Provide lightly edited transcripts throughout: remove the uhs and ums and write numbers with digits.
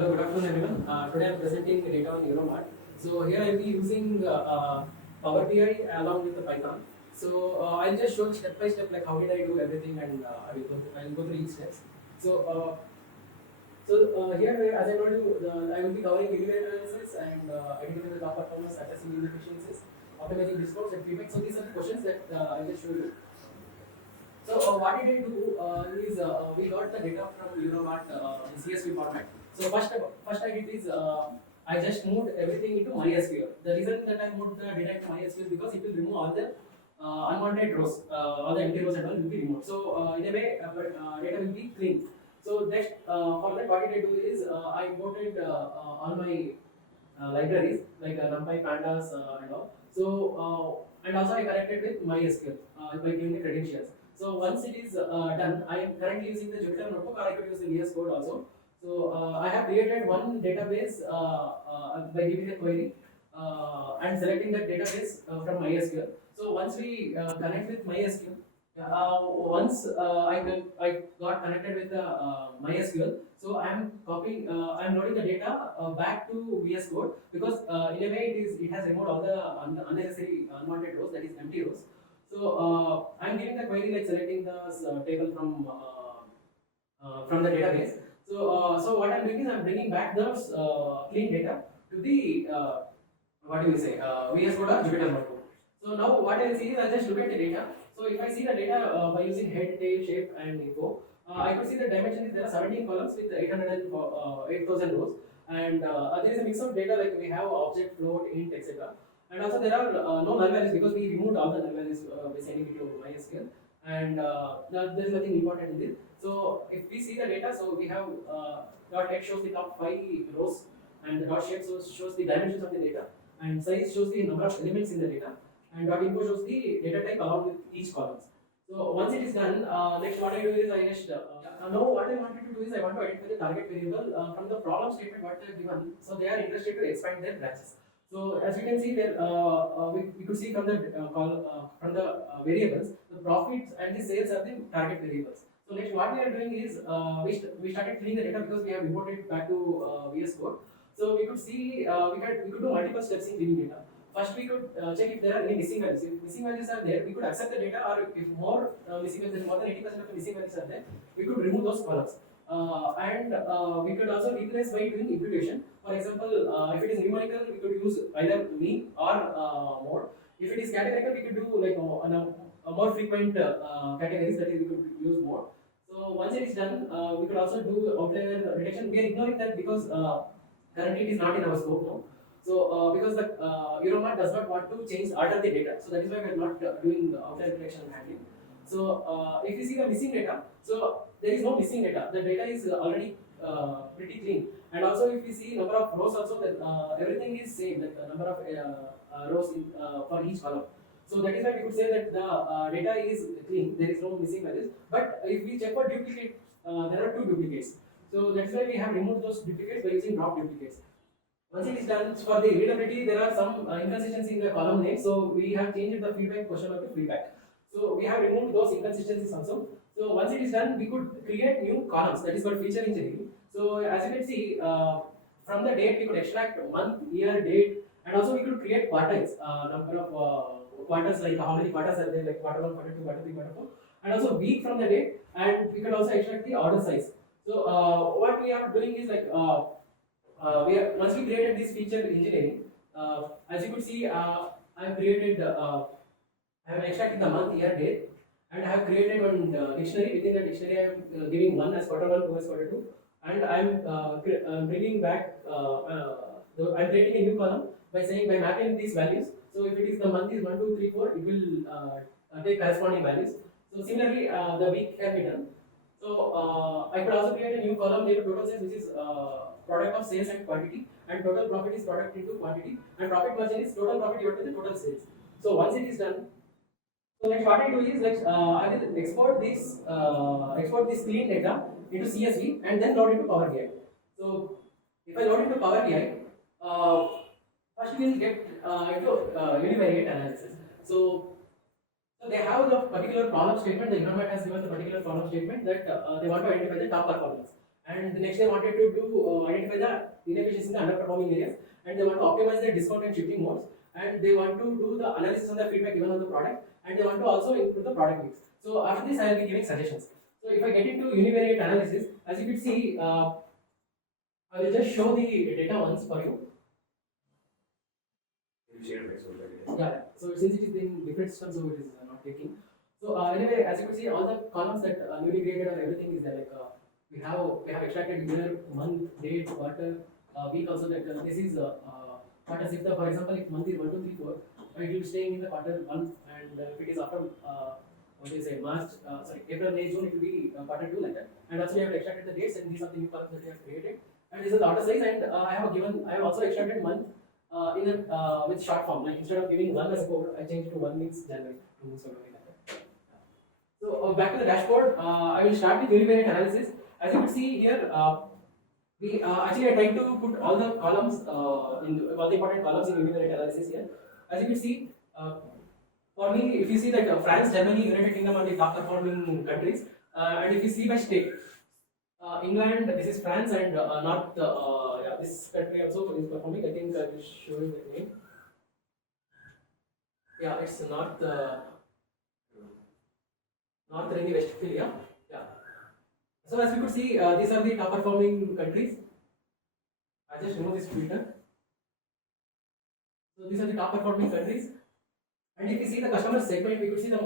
Hello, good afternoon everyone. Today I am presenting data on Euromart. So here I will be using Power BI along with the Python. So I'll just show step by step like how did I do everything, and I will go through each steps. So here as I told you, I will be covering behavior analysis and identifying the top performance, addressing inefficiencies, optimizing discounts and feedback. So these are the questions that I will show you. So what did I do is we got the data from Euromart in CSV format. So first I did is I just moved everything into MySQL. The reason that I moved the data into MySQL because it will remove all the unwanted rows, all the empty rows and all will be removed. So in a way, data will be clean. So next for that, what did I do is I imported all my libraries like NumPy, Pandas, and all. So and also I connected with MySQL by giving the credentials. So once it is done, I am currently using the Jupyter Notebook, or I could use the VS Code also. So I have created one database by giving a query and selecting that database from MySQL. So once we connect with MySQL, once I got connected with the MySQL, so I am loading the data back to VS Code because in a way it has removed all the unnecessary unwanted rows, that is empty rows. So I'm giving the query like selecting the table from the database. So what I'm doing is I'm bringing back the clean data to the what do we say VS Code or Jupyter Notebook. So now what I see is I just look at the data. So if I see the data by using head, tail, shape, and info, I could see the dimension is there are 17 columns with 8,000 rows, and there is a mix of data like we have object, float, int, etc. And also there are no null values because we removed all the null values by sending it to MySQL, and there is nothing important in this. So if we see the data, so we have dot head shows the top 5 rows, and the dot shape shows the dimensions of the data, and size shows the number of elements in the data, and dot info shows the data type along with each columns. So once it is done, next what I do is I just now what I wanted to do is I want to identify the target variable from the problem statement what they are given. So they are interested to expand their branches. So as you can see there, we could see from the variables, the profits and the sales are the target variables. So next what we are doing is we started cleaning the data because we have imported it back to VS Code. So we could see we could do multiple steps in cleaning data. First, we could check if there are any missing values. If missing values are there, we could accept the data, or if more missing values, more than 80% of the missing values are there, we could remove those columns. And we could also replace by doing imputation. For example, if it is numerical, we could use either mean or mode. If it is categorical, we could do like a more frequent categories, that is, we could use mode. So once it is done, we could also do outlier detection. We are ignoring that because currently it is not in our scope now. So because the Euromart does not want to alter the data, so that is why we are not doing outlier detection and handling. So if you see the missing data, so there is no missing data. The data is already pretty clean. And also if you see number of rows also, that everything is same, like the number of rows for each column. So that is why we could say that the data is clean. There is no missing values. But if we check for duplicates, there are 2 duplicates. So that's why we have removed those duplicates by using drop duplicates. Once it is done, for the readability, there are some inconsistencies in the column name. So we have changed the feedback question mark to feedback. So we have removed those inconsistencies also. So once it is done, we could create new columns. That is called feature engineering. So as you can see, from the date we could extract month, year, date, and also we could create quartiles. Number of quarters, like how many quarters are there, like quarter 1, quarter 2, quarter 3, quarter 4, and also week from the date, and we could also extract the order size. So what we are doing is like once we created this feature engineering, as you could see, I have created, I have extracted the month, year, date, and I have created one dictionary. Within the dictionary, I am giving 1 as quarter 1, 2 as quarter 2, and I am bringing back, I am creating a new column by mapping these values. So if it is the month is 1, 2, 3, 4, it will take corresponding values. So similarly, the week can be done. So I could also create a new column named total sales, which is product of sales and quantity, and total profit is product into quantity, and profit margin is total profit divided by the total sales. So once it is done, so next what I do is like I will export this clean data into CSV and then load into Power BI. So if I load into Power BI, first we will get into univariate analysis. So they have the particular problem statement. The Euromart has given the particular problem statement that they want to identify the top performance. And the next they wanted to do identify the inefficiency in the underperforming areas, and they want to optimize the discount and shipping modes, and they want to do the analysis on the feedback given on the product, and they want to also improve the product mix. So after this, I will be giving suggestions. So if I get into univariate analysis, as you can see, I will just show the data once for you. Yeah. So since it is in different systems, so it is not taking. So anyway, as you can see, all the columns that newly created or everything is there. Like we have extracted year, month, date, quarter, week also. That this is quarter. If the, for example, if month is 1, 2, 3, 4, it will be staying in the quarter 1, and if it is after what do you say, March, sorry, April, May, June, it will be quarter 2 like that. And also we have extracted the dates, and these are the new columns that we have created. And this is the order size, and I have also extracted month with short form. Like instead of giving 1 as a code, I changed to 1 means January to sort of like that. So back to the dashboard, I will start with univariate analysis. As you can see here, we actually are trying to put all the columns in all the important columns in univariate analysis here. As you can see, for me, if you see that France, Germany, United Kingdom are the top performing countries, and if you see by state, England, this is France, and North, yeah, this country also is performing. I think I will show you the name. Yeah, it's North, North Rhine-Westphalia. Yeah. So as you could see, these are the top performing countries. I just remove this filter. So these are the top performing countries. And if you see the customer segment, we could see the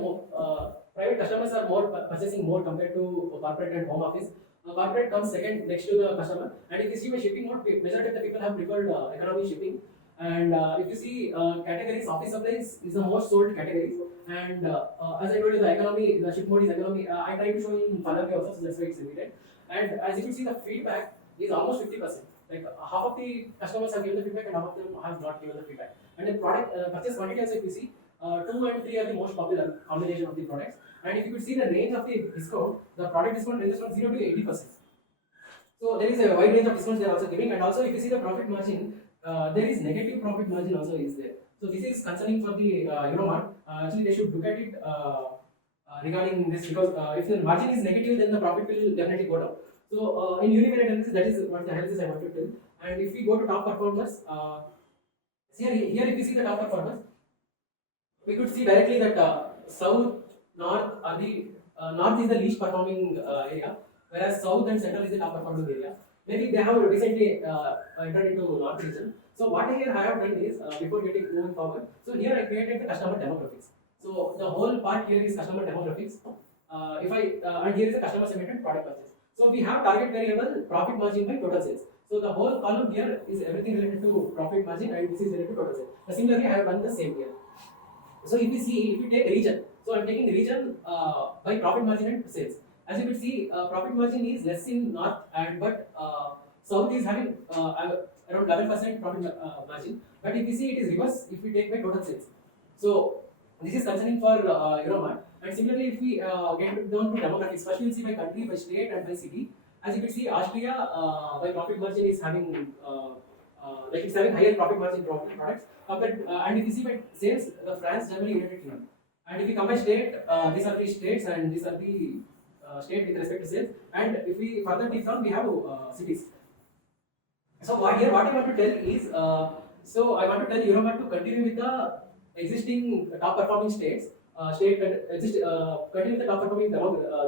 private customers are more purchasing more compared to corporate and home office. Corporate comes second next to the customer. And if you see by shipping mode, majority of the people have preferred economy shipping. And if you see categories, office supplies is the most sold category. And as I told you, the economy, the ship mode is economy. I tried to show in Funnel also, so that's why it's repeated. And as you can see, the feedback is almost 50%. Like half of the customers have given the feedback, and half of them have not given the feedback. And the product purchase quantity, as if you see, 2 and 3 are the most popular combination of the products. And if you could see the range of the discount, the product discount ranges from 0 to 80%. So there is a wide range of discounts they are also giving. And also, if you see the profit margin, there is negative profit margin also is there. So this is concerning for the Euromart. Actually, they should look at it regarding this, because if the margin is negative, then the profit will definitely go down. So in univariate analysis, that is what the analysis I want to tell. And if we go to top performers, here if you see the top performers, we could see directly that south, north are the north is the least performing area, whereas south and central is the top performing area. Maybe they have recently entered into north region. So what here I have done is before moving forward. So here I created the customer demographics. So the whole part here is customer demographics. And here is the customer segmented product purchase. So we have target variable profit margin by total sales. So the whole column here is everything related to profit margin, and this is related to total sales. Similarly, I have done the same here. So if you take region, so I'm taking region by profit margin and sales. As you can see, profit margin is less in north, and but south is having around 11% profit margin. But if you see, it is reverse if we take by total sales. So this is concerning for Euromart. And similarly, if we get down to demographics, first you will see by country, by state, and by city. As you can see, Austria by profit margin is having like it's having higher profit margin products. And if you see by sales, the France, Germany, United Kingdom. And if we compare state, these are the states, and these are the state with respect to sales. And if we further deep down, we have cities. So what I want to tell is, so I want to tell Euromart to continue with the existing top performing states, continue with the top performing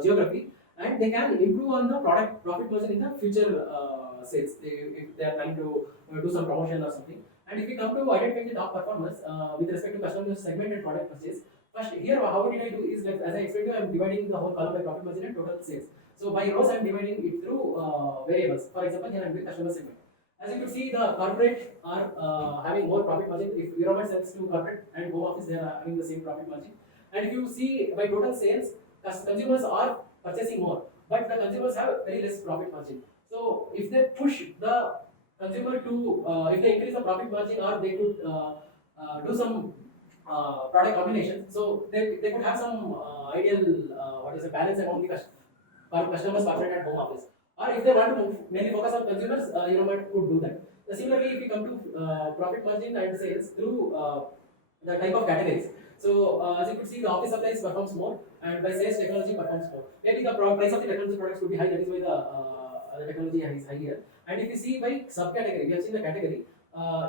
geography, and they can improve on the product profit margin in the future sales. If they are trying to do some promotion or something. And if we come to identifying the top performers with respect to customer segment and product purchase, first here how did I do is, like as I explained to you, I am dividing the whole column by profit margin and total sales. So by rows I am dividing it through variables. For example, here I am doing customer segment. As you can see, the corporate are having more profit margin. If Euromart sells to corporate and home office, they are having the same profit margin. And if you see by total sales, consumers are purchasing more, but the consumers have very less profit margin. So if they push the consumer to, if they increase the profit margin, or they could do some product combination, so they could have some ideal balance among the customers, corporate and home office. Or if they want to mainly focus on consumers, Euromart could do that. Similarly, if we come to profit margin and sales through the type of categories. So as you could see, the office supplies performs more, and by sales technology performs more. Maybe the price of the technology products could be high. That is why the the technology is high here. And if you see by subcategory, we have seen the category.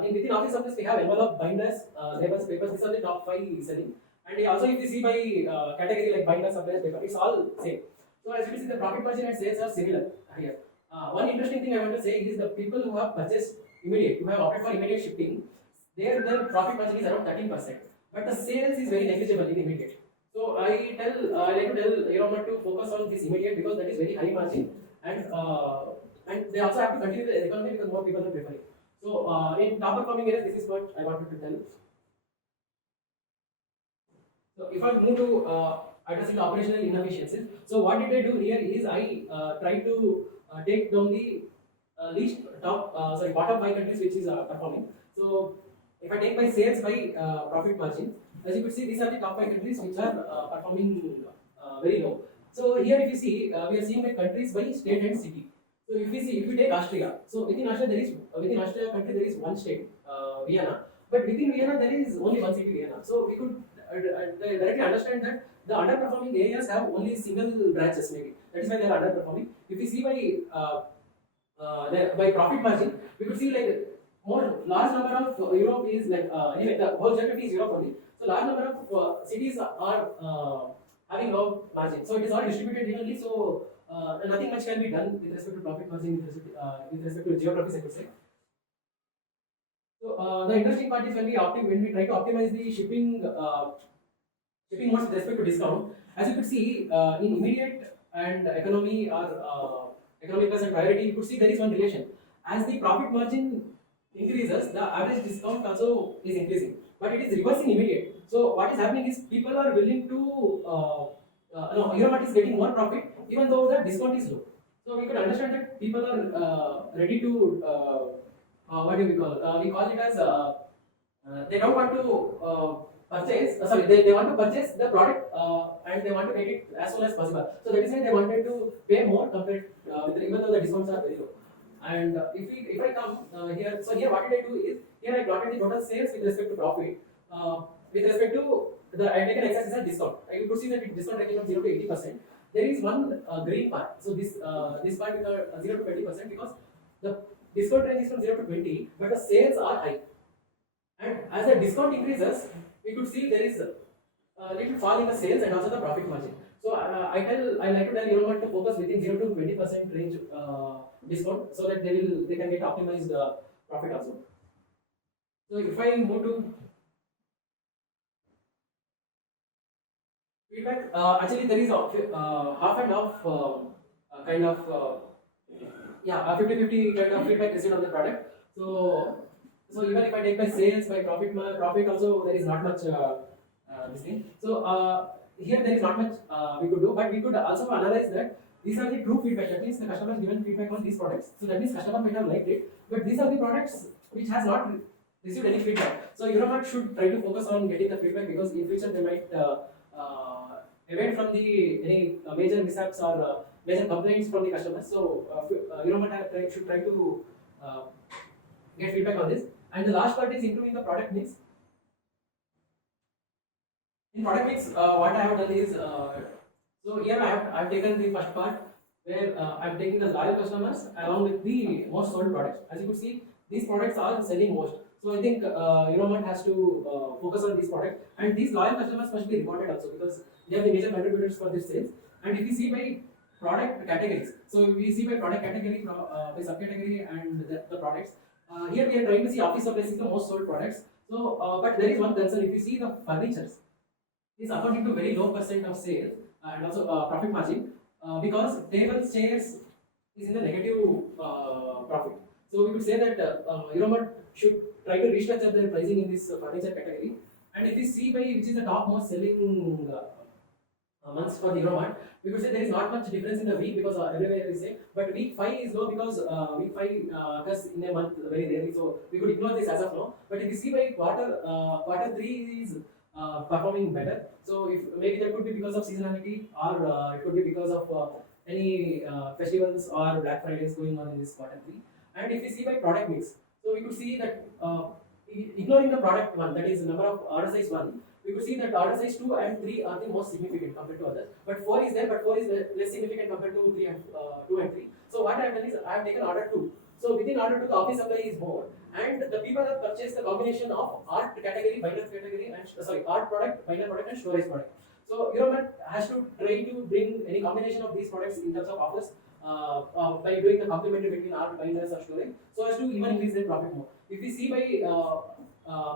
In within office supplies, we have envelope, binders, labels, papers. These are the top 5 selling. And also, if you see by category like binders, supplies, paper, it's all same. So as you can see, the profit margin and sales are similar here. One interesting thing I want to say is the people who have purchased immediate, who have opted for immediate shipping, their profit margin is around 13%, but the sales is very negligible in immediate. So I like to tell Euromart to focus on this immediate because that is very high margin, and they also have to continue the economy because more people are preferring. So in top performing areas, this is what I wanted to tell. So if I move to addressing the operational inefficiencies, so what did I do here is I try to take down the least bottom 5 countries which is performing. So if I take my sales by profit margin, as you could see, these are the top 5 countries which are performing very low. So here, if you see, we are seeing the countries by state and city. So if you take Austria, so within Austria country there is one state, Vienna, but within Vienna there is only one city, Vienna. So we could directly understand that the underperforming areas have only single branches maybe. That is why they are underperforming. If you see by profit margin, we could see like large number of Europe is like anyway the whole geography is Europe only. So large number of cities are having low margin. So it is all distributed evenly. So nothing much can be done with respect to profit margin with respect to geographies, I could say. So the interesting part is when we try to optimize the shipping modes with respect to discount. As you could see in immediate and economy or economy plus and priority, you could see there is one relation. As the profit margin increases, the average discount also is increasing, but it is reversing immediate. So what is happening is people are willing to Euromart is getting more profit even though the discount is low. So we could understand that people are ready to what do we call? We call it as they don't want to purchase. They want to purchase the product and they want to get it as soon as possible. So that is why they wanted to pay more compared even though the discounts are very low. And if I come here, so here what did I do is here I plotted the total sales with respect to profit with respect to I take an x-axis as discount. You could see that discount ranges from 0 to 80%. There is one green part. So this part is 0 to 20% because the discount range is from 0 to 20, but the sales are high. And as the discount increases, we could see there is a little fall in the sales and also the profit margin. So I like to tell Euromart to focus within 0 to 20% range discount so that they can get optimized profit also. So if I move to feedback, actually there is half and half kind of 50-50 kind of feedback received on the product. So even if I take my sales by profit also there is not much this thing. So here there is not much we could do, but we could also analyze that these are the true feedback. That means the customer has given feedback on these products. So that means customer might have liked it, but these are the products which has not received any feedback. So Euromart should try to focus on getting the feedback because in future they might evade from any major mishaps or major complaints from the customers. So Euromart should try to get feedback on this. And the last part is improving the product mix. In product mix, what I have done is, so here I have taken the first part where I am taking the loyal customers along with the most sold products. As you could see, these products are selling most. So I think Euromart has to focus on these products, and these loyal customers must be rewarded also because they are the major contributors for this sales. And if you see by product categories, so if we see by product category, by subcategory, and the products. Here we are trying to see office supplies is the most sold products. So, but there is one concern. If you see the furnitures, is accounting to very low percent of sales and also profit margin because tables, chairs is in the negative profit. So we could say that Euromart should try to restructure their pricing in this furniture category. And if you see by which is the top most selling months for the Euromart, we could say there is not much difference in the week because everywhere we say, but week 5 is low because week 5 occurs in a month very rarely, so we could ignore this as of now. But if you see by quarter 3 is performing better, so if maybe that could be because of seasonality or it could be because of any festivals or Black Fridays going on in this quarter 3. And if you see by product mix, so we could see that ignoring the product 1, that is number of order size 1, we could see that order size 2 and 3 are the most significant compared to others. But 4 is there, but 4 is less significant compared to 2 and 3. So what I have done is I have taken order 2. So within order 2, the office supply is more, and the people have purchased the combination of art category, binder category, and art product, binder product, and storage product. So Euromart has to try to bring any combination of these products in terms of offers by doing the complementary between art, binders, or storage, so as to even increase their profit more. If we see by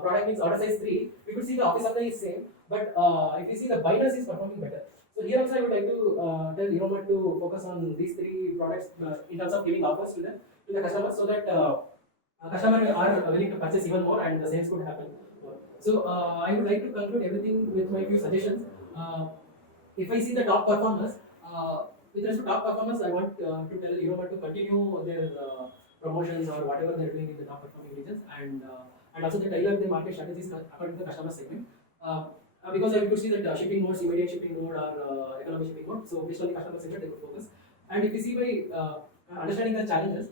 product means order size 3, we could see the office supply is same, but if we see the binders is performing better. So here also I would like to tell Euromart to focus on these 3 products in terms of giving offers to the customers, so that customers are willing to purchase even more and the sales could happen. So I would like to conclude everything with my few suggestions. If I see the top performers, with respect to top performers, I want to tell Euromart to continue their promotions or whatever they're doing in the top performing regions, and also they tailor their market strategies according to the customer segment. Because I could see that shipping modes, immediate shipping mode, or economy shipping mode. So based on the customer segment, they could focus. And if you see by understanding the challenges,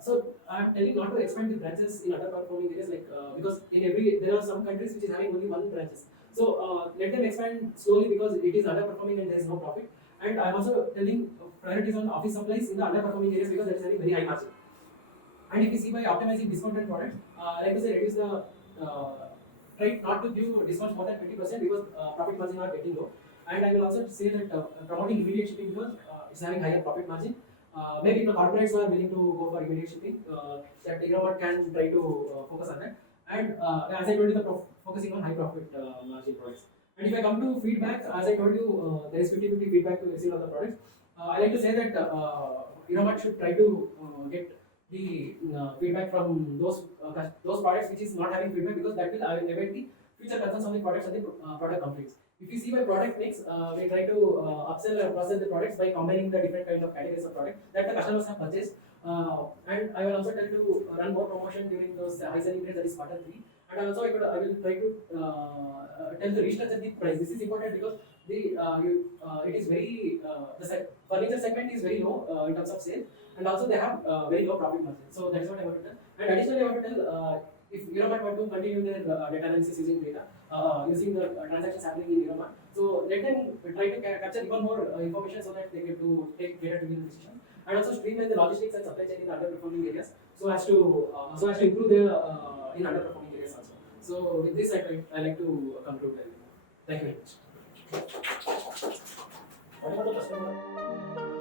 so I'm telling not to expand the branches in underperforming areas, like because in there are some countries which is having only 1 branches. So let them expand slowly because it is underperforming and there is no profit. And I'm also telling priorities on office supplies in the underperforming areas because that is having very high margin. And if you see by optimizing discounted products, like I said, reduce the try not to give discounts more than 20% because profit margin are getting low. And I will also say that promoting immediate shipping because it's having higher profit margin. Maybe the corporates are willing to go for immediate shipping. That Euromart can try to focus on that. And as I told you, focusing on high profit margin products. And if I come to feedback, as I told you, there is 50-50 feedback to receive on the products. I like to say that Euromart should try to get the feedback from those products which is not having feedback, because that will evade the future concerns on the products and the product companies. If you see my product mix, we try to upsell or cross-sell the products by combining the different kind of categories of product that the customers have purchased. And I will also try to run more promotion during those high selling days, that is quarter 3. And also I will try to tell to restructure the price. This is important because it is very the furniture segment is very low in terms of sale, and also they have very low profit margin. So that is what I want to tell. And additionally, I want to tell if Euromart want to continue their data analysis using data, using the transactions happening in Euromart, so let them try to capture even more information so that they get to take data-driven decisions, and also streamline the logistics and supply chain in the underperforming areas, so as to improve their in underperforming areas also. So with this, I like to conclude. Thank you very much. What about the customer?